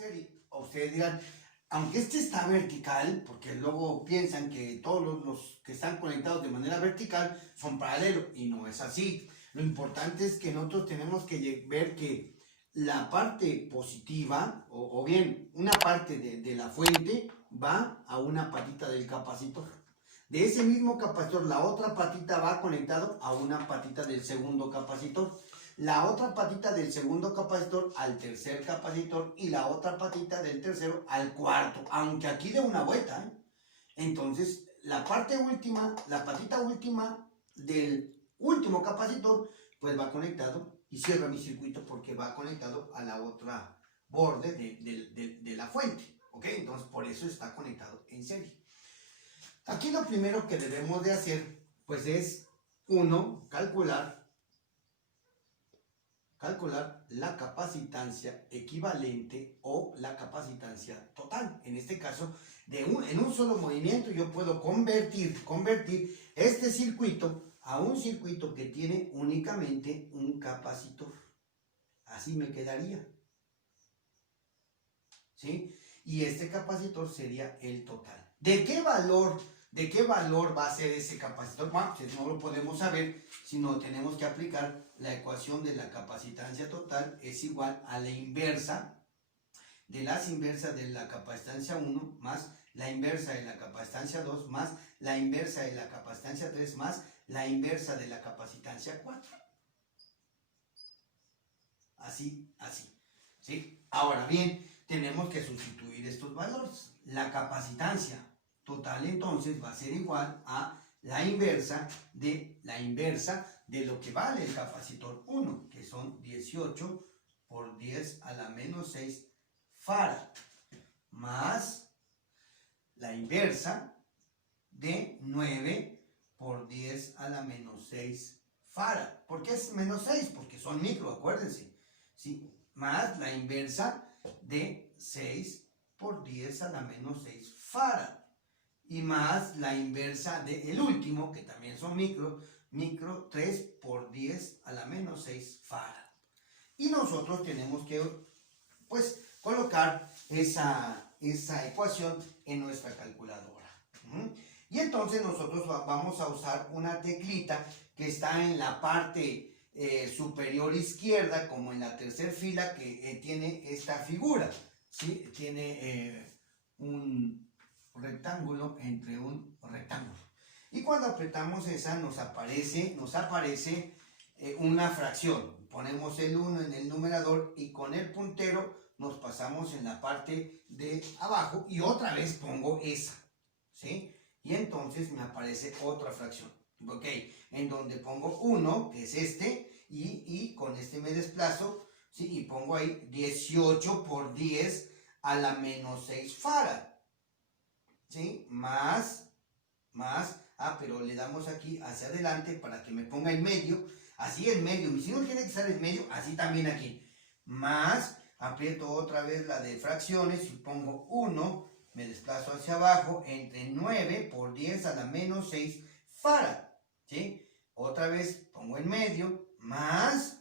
serie. O ustedes dirán, aunque este está vertical, porque luego piensan que todos los que están conectados de manera vertical son paralelos, y no es así. Lo importante es que nosotros tenemos que ver que la parte positiva, o bien una parte de la fuente, va a una patita del capacitor. De ese mismo capacitor, la otra patita va conectado a una patita del segundo capacitor. La otra patita del segundo capacitor al tercer capacitor y la otra patita del tercero al cuarto, aunque aquí dé una vuelta, ¿eh? Entonces, la parte última, la patita última del último capacitor, pues va conectado y cierra mi circuito porque va conectado a la otra borde de la fuente, ¿ok? Entonces, por eso está conectado en serie. Aquí lo primero que debemos de hacer, pues es, uno, calcular la capacitancia equivalente o la capacitancia total. En este caso, en un solo movimiento yo puedo convertir este circuito a un circuito que tiene únicamente un capacitor. Así me quedaría, ¿sí? Y este capacitor sería el total. ¿De qué valor va a ser ese capacitor? Bueno, pues no lo podemos saber, sino tenemos que aplicar la ecuación de la capacitancia total es igual a la inversa de las inversas de la capacitancia 1 más la inversa de la capacitancia 2 más la inversa de la capacitancia 3 más la inversa de la capacitancia 4. Así, ¿sí? Ahora bien, tenemos que sustituir estos valores. La capacitancia total entonces va a ser igual a la inversa de lo que vale el capacitor 1, que son 18 por 10 a la menos 6 farad, más la inversa de 9 por 10 a la menos 6 farad. ¿Por qué es menos 6? Porque son micro, acuérdense, ¿sí? Más la inversa de 6 por 10 a la menos 6 farad. Y más la inversa del último, que también son micro, 3 por 10 a la menos 6 farad. Y nosotros tenemos que, pues, colocar esa ecuación en nuestra calculadora. Y entonces nosotros vamos a usar una teclita que está en la parte superior izquierda, como en la tercera fila, que tiene esta figura, ¿sí? Tiene un rectángulo entre un rectángulo. Y cuando apretamos esa nos aparece una fracción. Ponemos el 1 en el numerador y con el puntero nos pasamos en la parte de abajo y otra vez pongo esa, ¿sí? Y entonces me aparece otra fracción, ¿ok? En donde pongo 1, que es este, y con este me desplazo, ¿sí? Y pongo ahí 18 por 10 a la menos 6 farad, ¿sí? Pero le damos aquí hacia adelante para que me ponga en medio, así en medio, y si no tiene que estar en medio, así también aquí, más, aprieto otra vez la de fracciones y pongo 1, me desplazo hacia abajo, entre 9 por 10 a la menos 6 farad, ¿sí? Otra vez pongo en medio, más,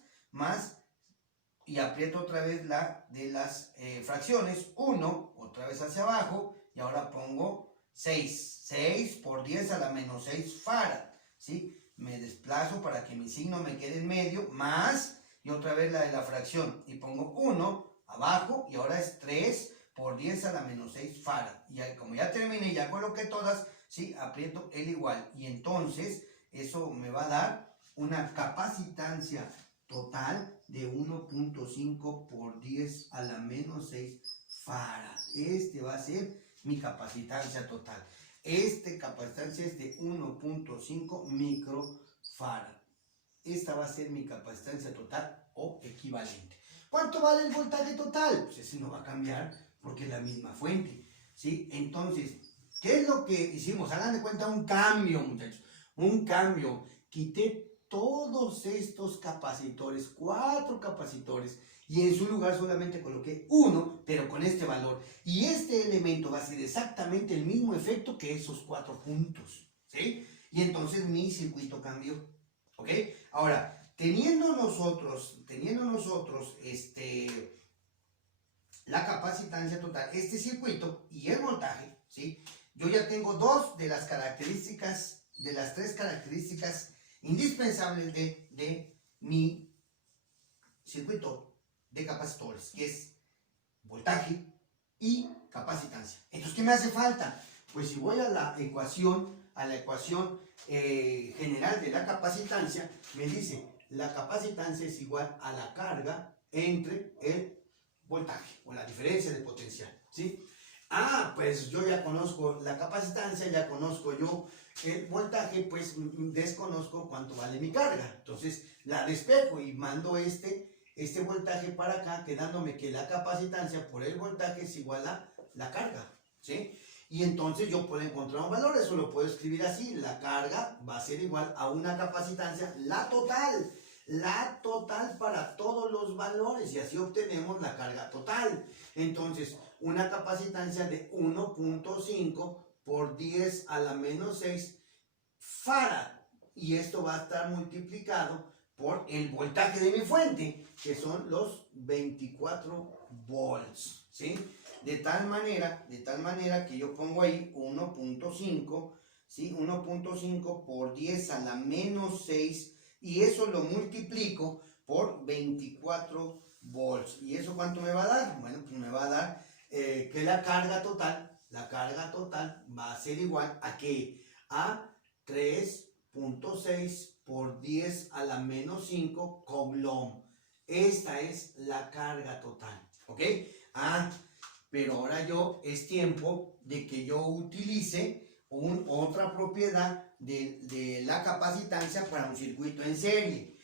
y aprieto otra vez la de las fracciones, 1, otra vez hacia abajo, y ahora pongo 6 por 10 a la menos 6 farad, ¿sí? Me desplazo para que mi signo me quede en medio, más, y otra vez la de la fracción, y pongo 1 abajo, y ahora es 3 por 10 a la menos 6 farad. Y como ya terminé, ya coloqué todas, ¿sí? Aprieto el igual, y entonces eso me va a dar una capacitancia total de 1.5 por 10 a la menos 6 farad. Este va a ser mi capacitancia total. Capacitancia es de 1.5 microfarad. Esta va a ser mi capacitancia total o equivalente. ¿Cuánto vale el voltaje total? Pues ese no va a cambiar porque es la misma fuente, ¿sí? Entonces, ¿qué es lo que hicimos? Hagan de cuenta un cambio, muchachos. Un cambio. Quité todos estos capacitores, 4 capacitores, y en su lugar solamente coloqué 1, pero con este valor. Y este elemento va a hacer exactamente el mismo efecto que esos 4 puntos, ¿sí? Y entonces mi circuito cambió, ¿ok? Ahora, teniendo nosotros la capacitancia total, este circuito y el voltaje, ¿sí? Yo ya tengo dos de las características, de las tres características indispensables de mi circuito de capacitores, que es voltaje y capacitancia. Entonces, ¿qué me hace falta? Pues si voy a la ecuación general de la capacitancia, me dice la capacitancia es igual a la carga entre el voltaje o la diferencia de potencial, ¿sí? Ah, pues yo ya conozco la capacitancia, ya conozco yo el voltaje, pues desconozco cuánto vale mi carga. Entonces la despejo y mando este voltaje para acá, quedándome que la capacitancia por el voltaje es igual a la carga, ¿sí? Y entonces yo puedo encontrar un valor, eso lo puedo escribir así, la carga va a ser igual a una capacitancia, la total para todos los valores, y así obtenemos la carga total. Entonces, una capacitancia de 1.5 por 10 a la menos 6 farad, y esto va a estar multiplicado por el voltaje de mi fuente, que son los 24 volts, ¿sí? De tal manera que yo pongo ahí 1.5, ¿sí? 1.5 por 10 a la menos 6, y eso lo multiplico por 24 volts. ¿Y eso cuánto me va a dar? Bueno, pues me va a dar que la carga total va a ser igual a ¿qué? A 3.6 por 10 a la menos 5 coulomb. Esta es la carga total, ¿ok? Ah, pero ahora es tiempo de que yo utilice otra propiedad de la capacitancia para un circuito en serie.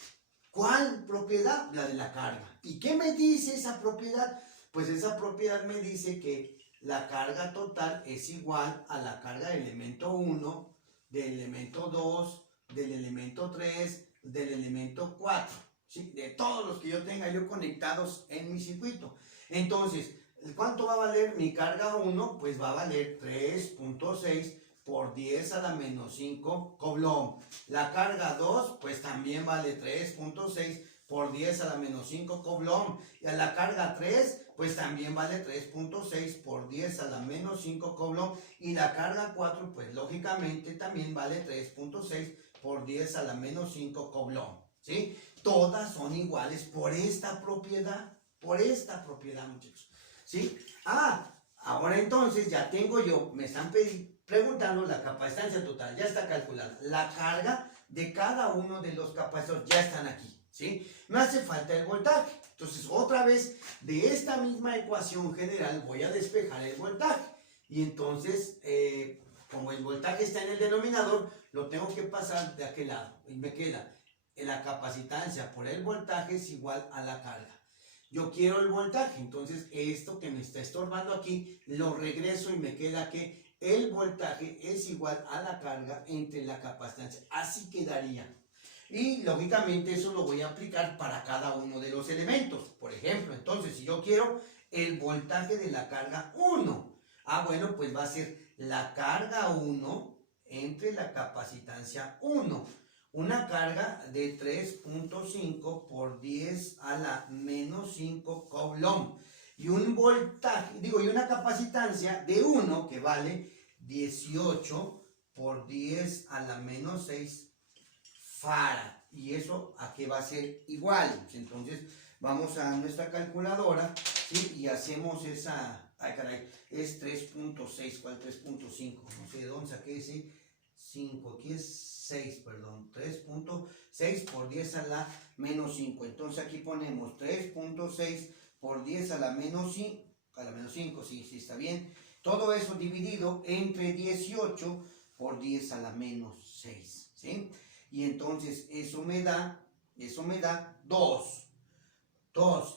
¿Cuál propiedad? La de la carga. ¿Y qué me dice esa propiedad? Pues esa propiedad me dice que la carga total es igual a la carga del elemento 1, del elemento 2, del elemento 3, del elemento 4, ¿sí? De todos los que yo tenga conectados en mi circuito. Entonces, ¿cuánto va a valer mi carga 1? Pues va a valer 3.6 por 10 a la menos 5 coulomb. La carga 2, pues también vale 3.6 por 10 a la menos 5 coulomb. Y a la carga 3, pues también vale 3.6 por 10 a la menos 5 coulomb. Y la carga 4, pues lógicamente también vale 3.6 por 10 a la menos 5 coulomb, ¿sí? Todas son iguales por esta propiedad, muchachos, ¿sí? Ah, ahora entonces ya tengo yo, me están preguntando la capacitancia total, ya está calculada. La carga de cada uno de los capacitores ya están aquí, ¿sí? Me hace falta el voltaje. Entonces, otra vez, de esta misma ecuación general voy a despejar el voltaje. Y entonces, como el voltaje está en el denominador, lo tengo que pasar de aquel lado. Y me queda la capacitancia por el voltaje es igual a la carga. Yo quiero el voltaje, entonces esto que me está estorbando aquí, lo regreso y me queda que el voltaje es igual a la carga entre la capacitancia. Así quedaría. Y lógicamente eso lo voy a aplicar para cada uno de los elementos. Por ejemplo, entonces si yo quiero el voltaje de la carga 1, bueno, pues va a ser la carga 1 entre la capacitancia 1. Una carga de 3.5 por 10 a la menos 5 coulomb. Y un voltaje, y una capacitancia de 1 que vale 18 por 10 a la menos 6 farad. Y eso a qué va a ser igual. Entonces vamos a nuestra calculadora, ¿sí? Y hacemos esa, ay caray, es 3.6, ¿cuál 3.5? No sé de dónde saqué ese 5, aquí es 6, perdón, 3.6 por 10 a la menos 5. Entonces aquí ponemos 3.6 por 10 a la menos 5, sí, está bien. Todo eso dividido entre 18 por 10 a la menos 6, ¿sí? Y entonces eso me da 2.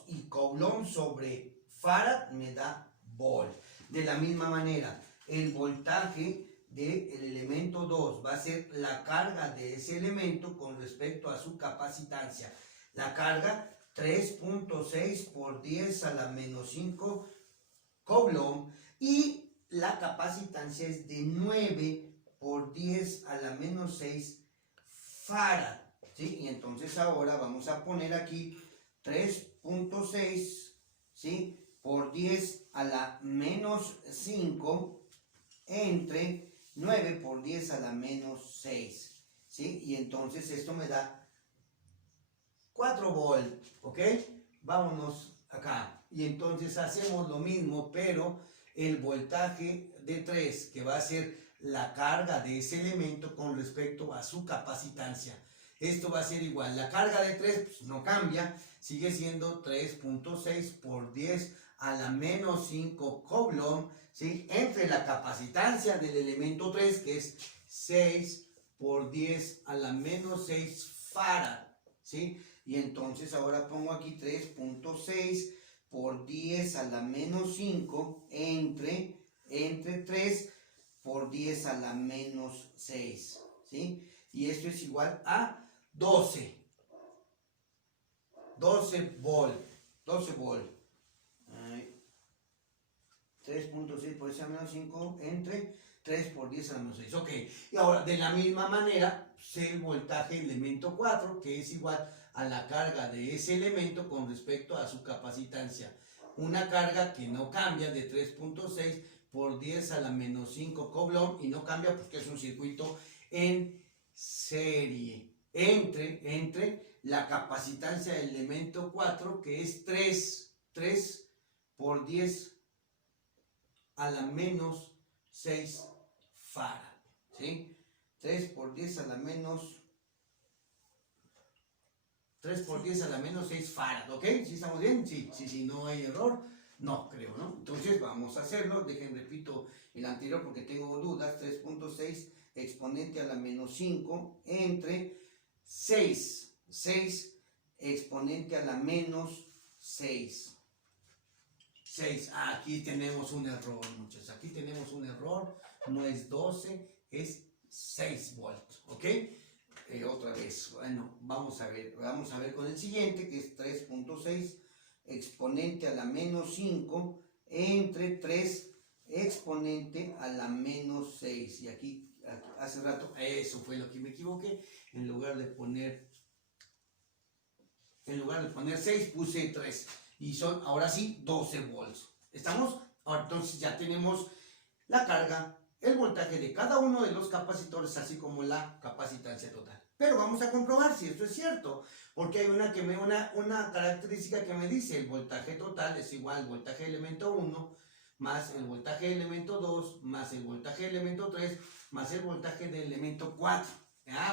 Y coulomb sobre farad me da volt. De la misma manera, el voltaje del elemento 2 va a ser la carga de ese elemento con respecto a su capacitancia. La carga 3.6 por 10 a la menos 5 coulomb, y la capacitancia es de 9 por 10 a la menos 6 farad, ¿sí? Y entonces ahora vamos a poner aquí 3.6, ¿sí? por 10 a la menos 5 entre 9 por 10 a la menos 6, ¿sí? Y entonces esto me da 4 volts, ¿ok? Vámonos acá. Y entonces hacemos lo mismo, pero el voltaje de 3, que va a ser la carga de ese elemento con respecto a su capacitancia. Esto va a ser igual. La carga de 3 pues, no cambia, sigue siendo 3.6 por 10 a la menos 5 coulomb, ¿sí? Entre la capacitancia del elemento 3, que es 6 por 10 a la menos 6 farad, ¿sí? Y entonces ahora pongo aquí 3.6 por 10 a la menos 5 entre 3 por 10 a la menos 6, ¿sí? Y esto es igual a 12 volt, 12 volt. 3.6 por 10 a la menos 5 entre 3 por 10 a la menos 6. Ok, y ahora de la misma manera sé el voltaje del elemento 4, que es igual a la carga de ese elemento con respecto a su capacitancia. Una carga que no cambia de 3.6 por 10 a la menos 5 coulomb, y no cambia porque es un circuito en serie entre la capacitancia del elemento 4, que es 3 por 10 a la menos 6 farad, ¿sí? 3 por 10 a la menos 6 farad, ¿ok? ¿Sí estamos bien? Sí, no hay error. No, creo, ¿no? Entonces vamos a hacerlo. Dejen, repito el anterior porque tengo dudas. 3.6 exponente a la menos 5 entre 6 exponente a la menos 6. Aquí tenemos un error, muchachos. Aquí tenemos un error. No es 12, es 6 volts, ¿ok? Otra vez, bueno, vamos a ver con el siguiente, que es 3.6 exponente a la menos 5 entre 3 exponente a la menos 6. Y aquí hace rato, eso fue lo que me equivoqué. En lugar de poner 6, puse 3. Y son, ahora sí, 12 volts. ¿Estamos? Ahora, entonces ya tenemos la carga, el voltaje de cada uno de los capacitores, así como la capacitancia total. Pero vamos a comprobar si esto es cierto, porque hay una característica que me dice el voltaje total es igual al voltaje de elemento 1 más el voltaje de elemento 2 más el voltaje de elemento 3 más el voltaje de elemento 4.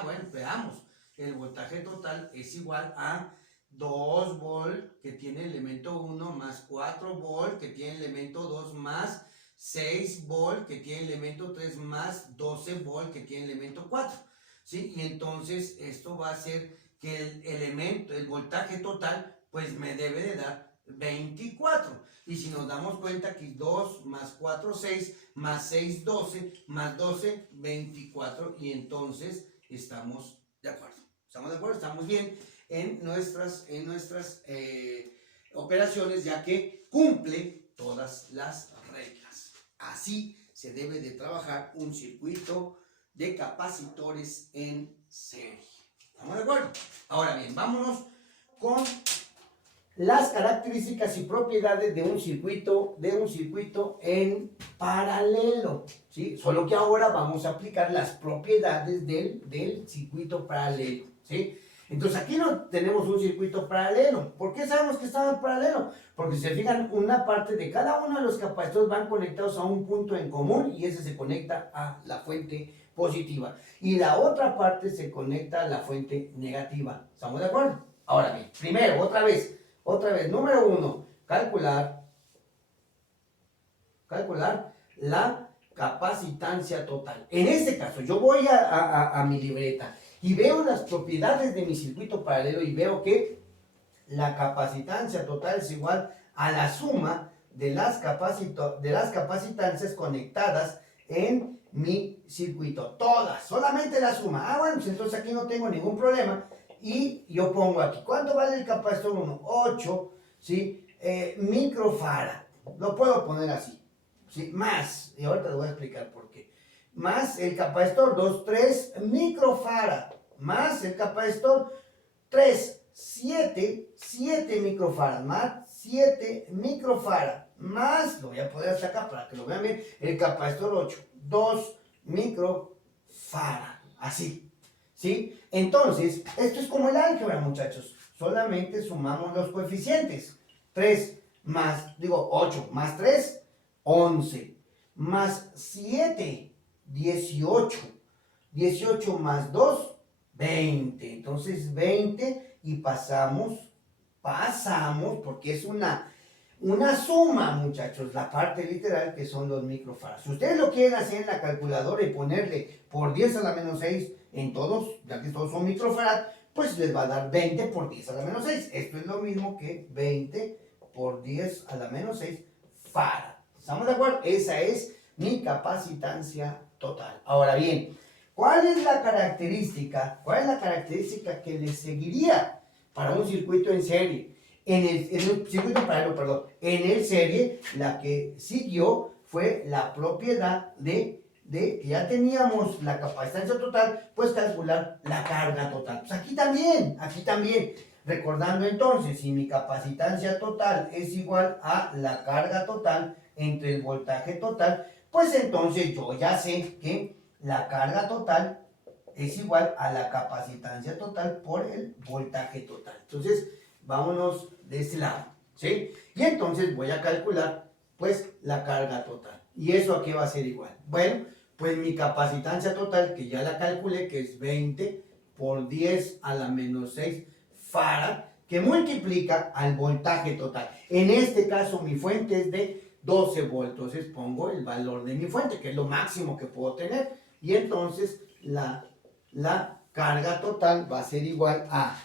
Bueno, veamos. El voltaje total es igual a 2 volt que tiene el elemento 1 más 4 volt que tiene el elemento 2 más 6 volt que tiene el elemento 3 más 12 volt que tiene el elemento 4, ¿sí? Y entonces esto va a hacer que el voltaje total pues me debe de dar 24. Y si nos damos cuenta que 2 más 4, 6, más 6, 12, más 12, 24. Y entonces estamos de acuerdo. Estamos bien en nuestras operaciones, ya que cumple todas las reglas. Así se debe de trabajar un circuito de capacitores en serie. ¿Estamos de acuerdo? Ahora bien, vámonos con las características y propiedades de un circuito en paralelo, ¿sí? Solo que ahora vamos a aplicar las propiedades del circuito paralelo, ¿sí? Entonces aquí no tenemos un circuito paralelo. ¿Por qué sabemos que estaba en paralelo? Porque si se fijan, una parte de cada uno de los capacitores van conectados a un punto en común, y ese se conecta a la fuente positiva y la otra parte se conecta a la fuente negativa. ¿Estamos de acuerdo? Ahora bien, primero, otra vez, número 1, calcular la capacitancia total. En este caso, yo voy a mi libreta y veo las propiedades de mi circuito paralelo y veo que la capacitancia total es igual a la suma de las capacitancias conectadas en mi circuito. Todas, solamente la suma. Bueno, pues entonces aquí no tengo ningún problema. Y yo pongo aquí, ¿cuánto vale el capacitor 1? 8, ¿sí? Microfarad. Lo puedo poner así, ¿sí? Más, y ahorita les voy a explicar por qué. Más el capacitor 2, 3 microfarad. Más el capacitor 3, 7 microfarad. Más 7 microfarad. más, lo voy a poner hasta acá para que lo vean bien, el capacitor 8, 2 microfarad, así, ¿sí? Entonces, esto es como el álgebra, muchachos, solamente sumamos los coeficientes, 3 más, 8 más 3, 11, más 7, 18, 18 más 2, 20, entonces 20 y pasamos, porque es una suma, muchachos, la parte literal que son los microfarads. Si ustedes lo quieren hacer en la calculadora y ponerle por 10 a la menos 6 en todos, ya que todos son microfarad, pues les va a dar 20 por 10 a la menos 6. Esto es lo mismo que 20 por 10 a la menos 6 farad. ¿Estamos de acuerdo? Esa es mi capacitancia total. Ahora bien, ¿cuál es la característica que le seguiría para un circuito en serie? En el circuito paralelo, perdón, en el serie, la que siguió fue la propiedad de que ya teníamos la capacitancia total, pues calcular la carga total. Pues aquí también, recordando entonces, si mi capacitancia total es igual a la carga total entre el voltaje total, pues entonces yo ya sé que la carga total es igual a la capacitancia total por el voltaje total. Entonces, vámonos de este lado, ¿sí? Y entonces voy a calcular, pues, la carga total. ¿Y eso a qué va a ser igual? Bueno, pues mi capacitancia total, que ya la calculé, que es 20 por 10 a la menos 6 farad, que multiplica al voltaje total. En este caso, mi fuente es de 12 volts. Entonces, pongo el valor de mi fuente, que es lo máximo que puedo tener. Y entonces, la carga total va a ser igual a...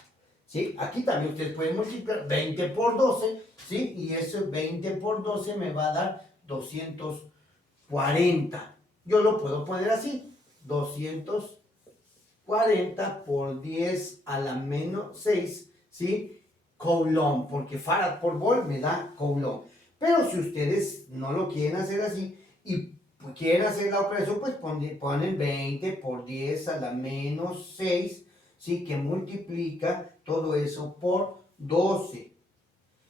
¿sí? Aquí también ustedes pueden multiplicar 20 por 12, ¿sí? Y ese 20 por 12 me va a dar 240. Yo lo puedo poner así, 240 por 10 a la menos 6, ¿sí? Coulomb, porque farad por volt me da coulomb. Pero si ustedes no lo quieren hacer así y quieren hacer la operación, pues ponen 20 por 10 a la menos 6, ¿sí? Que multiplica todo eso por 12.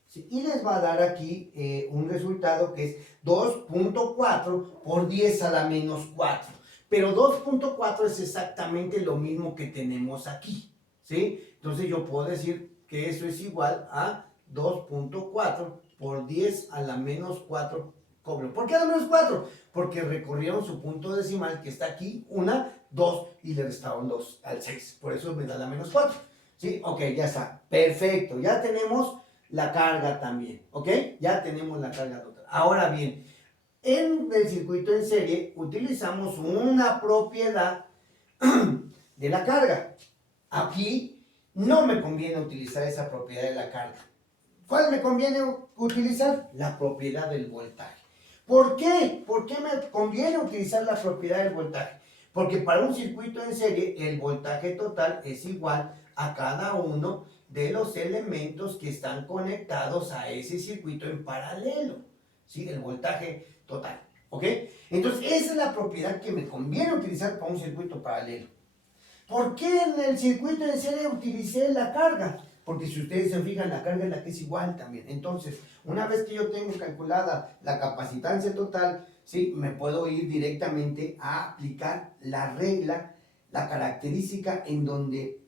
¿Sí? Y les va a dar aquí un resultado que es 2.4 por 10 a la menos 4. Pero 2.4 es exactamente lo mismo que tenemos aquí, ¿sí? Entonces yo puedo decir que eso es igual a 2.4 por 10 a la menos 4 coulomb. ¿Por qué a la menos 4? Porque recorrieron su punto decimal que está aquí, 1, 2, y le restaron 2 al 6. Por eso me da la menos 4. ¿Sí? Ok, ya está. Perfecto. Ya tenemos la carga también. ¿Ok? Ya tenemos la carga total. Ahora bien, en el circuito en serie utilizamos una propiedad de la carga. Aquí no me conviene utilizar esa propiedad de la carga. ¿Cuál me conviene utilizar? La propiedad del voltaje. ¿Por qué? ¿Por qué me conviene utilizar la propiedad del voltaje? Porque para un circuito en serie el voltaje total es igual a cada uno de los elementos que están conectados a ese circuito en paralelo. ¿Sí? El voltaje total. ¿Ok? Entonces esa es la propiedad que me conviene utilizar para un circuito paralelo. ¿Por qué en el circuito en serie utilicé la carga? Porque si ustedes se fijan, la carga es la que es igual también. Entonces, una vez que yo tengo calculada la capacitancia total, ¿sí? Me puedo ir directamente a aplicar la regla, la característica en donde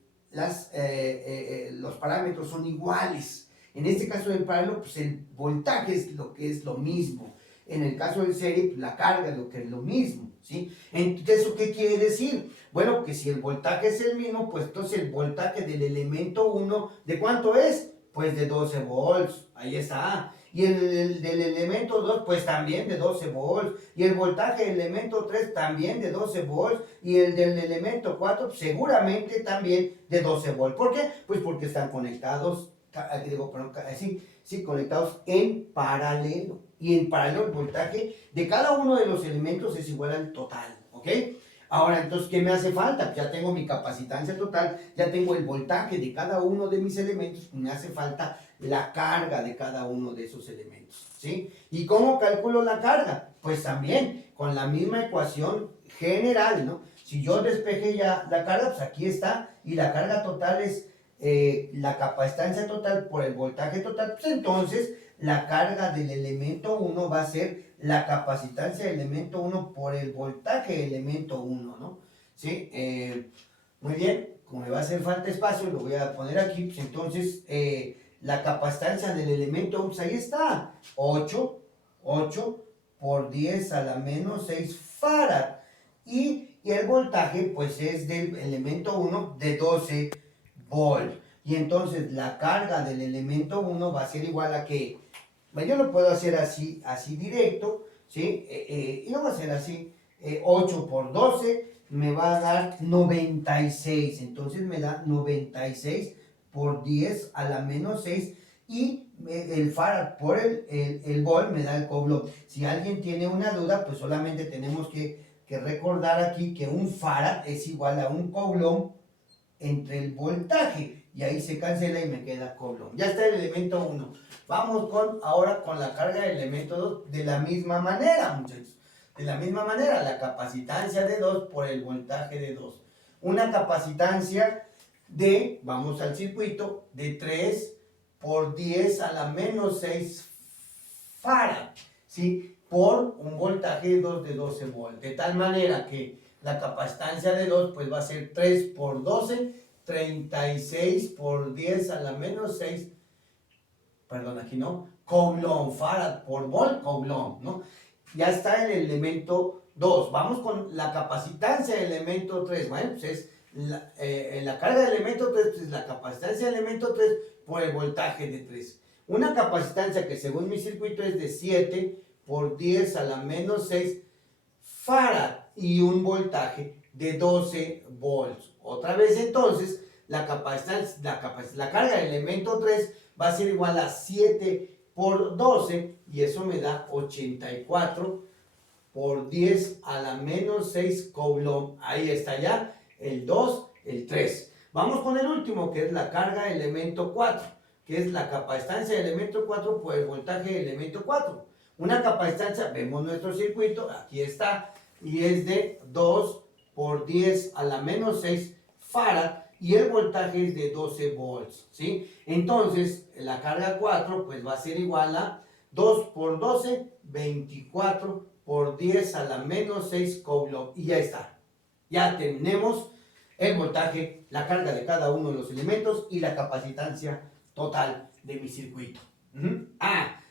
los parámetros son iguales. En este caso del paralelo, pues el voltaje es lo que es lo mismo. En el caso del serie, pues la carga es lo que es lo mismo, ¿sí? Entonces, ¿eso qué quiere decir? Bueno, que si el voltaje es el mismo, pues entonces el voltaje del elemento 1, ¿de cuánto es? Pues de 12 volts, ahí está. Y el del elemento 2, pues también de 12 volts. Y el voltaje del elemento 3 también de 12 volts. Y el del elemento 4 seguramente también de 12 volts. ¿Por qué? Pues porque están conectados, sí, conectados en paralelo. Y en paralelo el voltaje de cada uno de los elementos es igual al total, ¿ok? Ahora, entonces, ¿qué me hace falta? Ya tengo mi capacitancia total, ya tengo el voltaje de cada uno de mis elementos, me hace falta la carga de cada uno de esos elementos, ¿sí? ¿Y cómo calculo la carga? Pues también con la misma ecuación general, ¿no? Si yo despejé ya la carga, pues aquí está, y la carga total es la capacitancia total por el voltaje total, pues entonces la carga del elemento 1 va a ser la capacitancia del elemento 1 por el voltaje del elemento 1, ¿no? ¿Sí? Muy bien, como me va a hacer falta espacio, lo voy a poner aquí, pues entonces la capacitancia del elemento 1, pues ahí está, 8 por 10 a la menos 6 farad. Y el voltaje, pues es del elemento 1 de 12 volt. Y entonces la carga del elemento 1 va a ser igual a que, bueno, yo lo puedo hacer así directo, ¿sí? Y lo voy a hacer así, 8 por 12 me va a dar 96. Entonces me da 96 por 10 a la menos 6. Y el farad por el volt me da el coulomb. Si alguien tiene una duda, pues solamente tenemos que recordar aquí que un farad es igual a un coulomb entre el voltaje. Y ahí se cancela y me queda coulomb. Ya está el elemento 1. Vamos ahora con la carga del elemento 2 de la misma manera, muchachos. De la misma manera, la capacitancia de 2 por el voltaje de 2. Una capacitancia de, vamos al circuito, de 3 por 10 a la menos 6 farad, ¿sí? Por un voltaje de 2 de 12 volt. De tal manera que la capacitancia de 2 pues va a ser 3 por 12, 36 por 10 a la menos 6, perdón, aquí no, coulomb, farad por volt, coulomb, ¿no? Ya está el elemento 2. Vamos con la capacitancia del elemento 3. Bueno, pues es la carga del elemento 3, pues es la capacitancia del elemento 3 por el voltaje de 3. Una capacitancia que según mi circuito es de 7 por 10 a la menos 6 farad y un voltaje de 12 volts. Otra vez entonces, la carga del elemento 3 va a ser igual a 7 por 12 y eso me da 84 por 10 a la menos 6 coulomb. Ahí está ya el 2, el 3. Vamos con el último, que es la carga del elemento 4, que es la capacitancia del elemento 4 por el voltaje del elemento 4. Una capacitancia, vemos nuestro circuito, aquí está, y es de 2 por 10 a la menos 6 farad y el voltaje es de 12 volts, ¿sí? Entonces, la carga 4 pues va a ser igual a 2 por 12, 24 por 10 a la menos 6 coulomb. Y ya está. Ya tenemos el voltaje, la carga de cada uno de los elementos y la capacitancia total de mi circuito.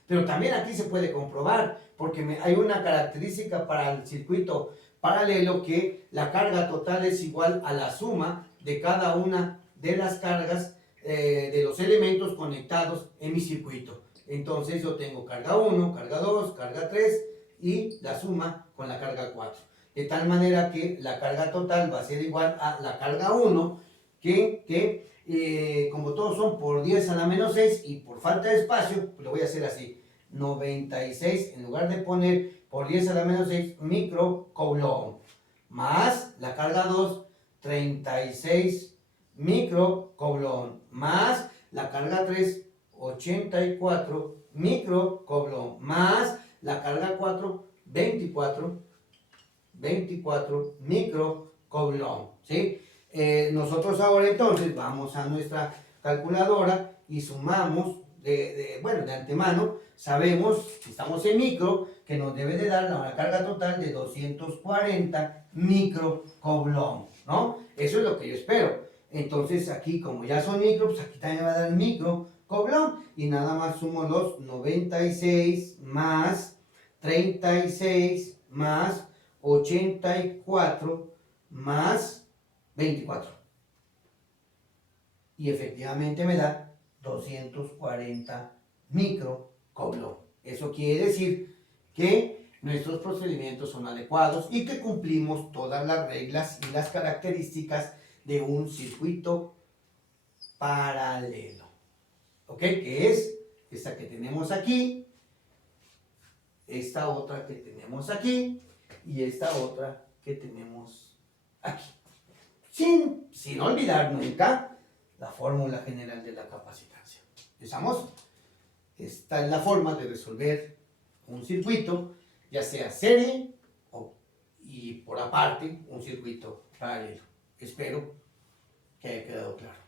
Pero también aquí se puede comprobar, porque hay una característica para el circuito paralelo que la carga total es igual a la suma de cada una de las cargas de los elementos conectados en mi circuito. Entonces yo tengo carga 1, carga 2, carga 3 y la suma con la carga 4. De tal manera que la carga total va a ser igual a la carga 1, que como todos son por 10 a la menos 6 y por falta de espacio, pues lo voy a hacer así. 96, en lugar de poner por 10 a la menos 6 micro coulomb, más la carga 2, 36 micro coulomb, más la carga 3, 84 micro coulomb, más la carga 4, 24 micro coulomb, ¿sí? Nosotros ahora entonces vamos a nuestra calculadora y sumamos bueno, de antemano sabemos que estamos en micro, que nos debe de dar una carga total de 240 micro coulomb, ¿no? Eso es lo que yo espero. Entonces aquí, como ya son micro, pues aquí también me va a dar micro coulomb y nada más sumo los 96 más 36 más 84 más 24. Y efectivamente me da 240 micro coulomb. Eso quiere decir que nuestros procedimientos son adecuados y que cumplimos todas las reglas y las características de un circuito paralelo. ¿Ok? Que es esta que tenemos aquí, esta otra que tenemos aquí y esta otra que tenemos aquí. Sin olvidar nunca la fórmula general de la capacitancia. ¿Estamos? Esta es la forma de resolver un circuito, ya sea serie y por aparte un circuito paralelo. Espero que haya quedado claro.